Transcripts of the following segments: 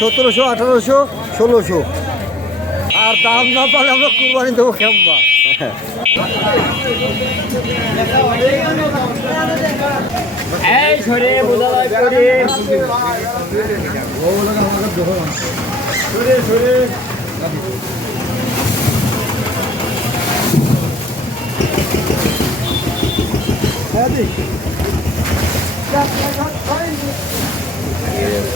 সতেরোশো আঠারোশো ষোলোশো। আর দাম না পালে আমরা কুরবানি দেবো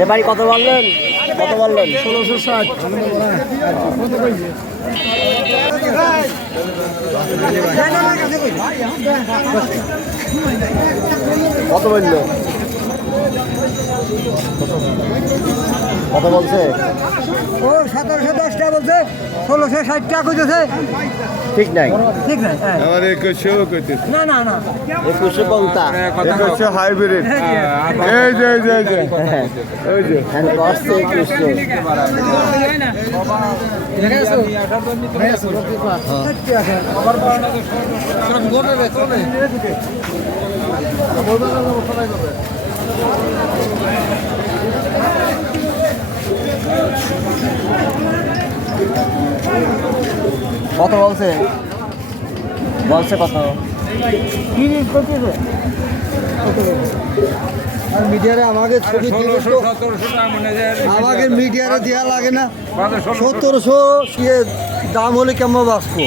ব্যাপারি কত বললেন? কত বললেন? ষোলোশো ষাট। কত বলল? কত বলছে? ও সতেরোশো দশ বলছে ষোলোশো ষাট টাকা কইতেছে। ঠিক নাই। ঠিক না হ্যাঁ। আমার একুশশো করতেছে না না না। একুশশো কোনটা একুশশো হাইব্রিড। এই যে এই যে এই যে। ওই যে। হ্যাঁ কষ্ট একুশশো কত বলছে। বলছে কত আর মিডিয়ারে আমাকে ছবি আমাকে মিডিয়ারে দেওয়া লাগে না। সতেরোশো ইয়ে দাম হলে কেমন বাঁচবো?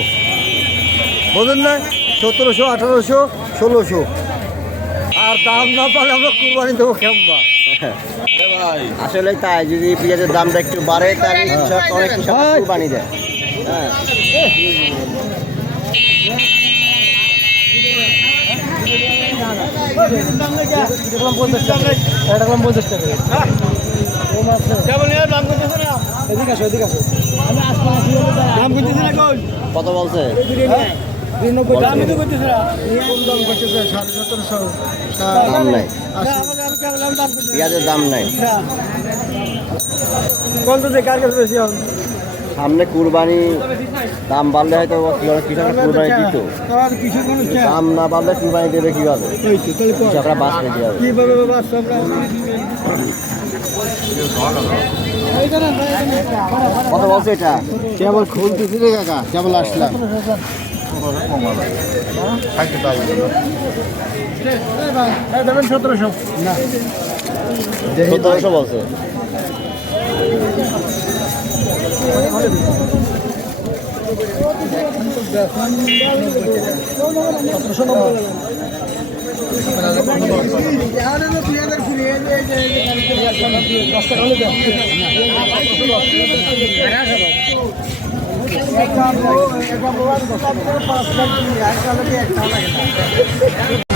না? সতেরোশো আঠারোশো ষোলোশো। আর দাম না পালে আমরা কুরবানি দেবো কেমবা আসলে তাই যদি পেঁয়াজের দামটা একটু বাড়ে তাহলে কৃষক অনেক কৃষক কুরবানি দেয়। হ্যাঁ কত বলছে দাম নাই। পেঁয়াজের দাম নাই। কোন তো কার কাছে বেশি হবে? সামনে কুরবানি দাম বাড়লে হয়তো কৃষকরা কুরবানি দিত? কিছু দাম না বাড়লে কুরবানি দেবে কীভাবে? কৃষকরা বাঁচবে কীভাবে? কীভাবে বাবা কত বলছে এটা? কেবল খুলতেছি রে কাকা? কেবল আসলাম। সতেরোশো। না। সতেরোশো বলছে একটা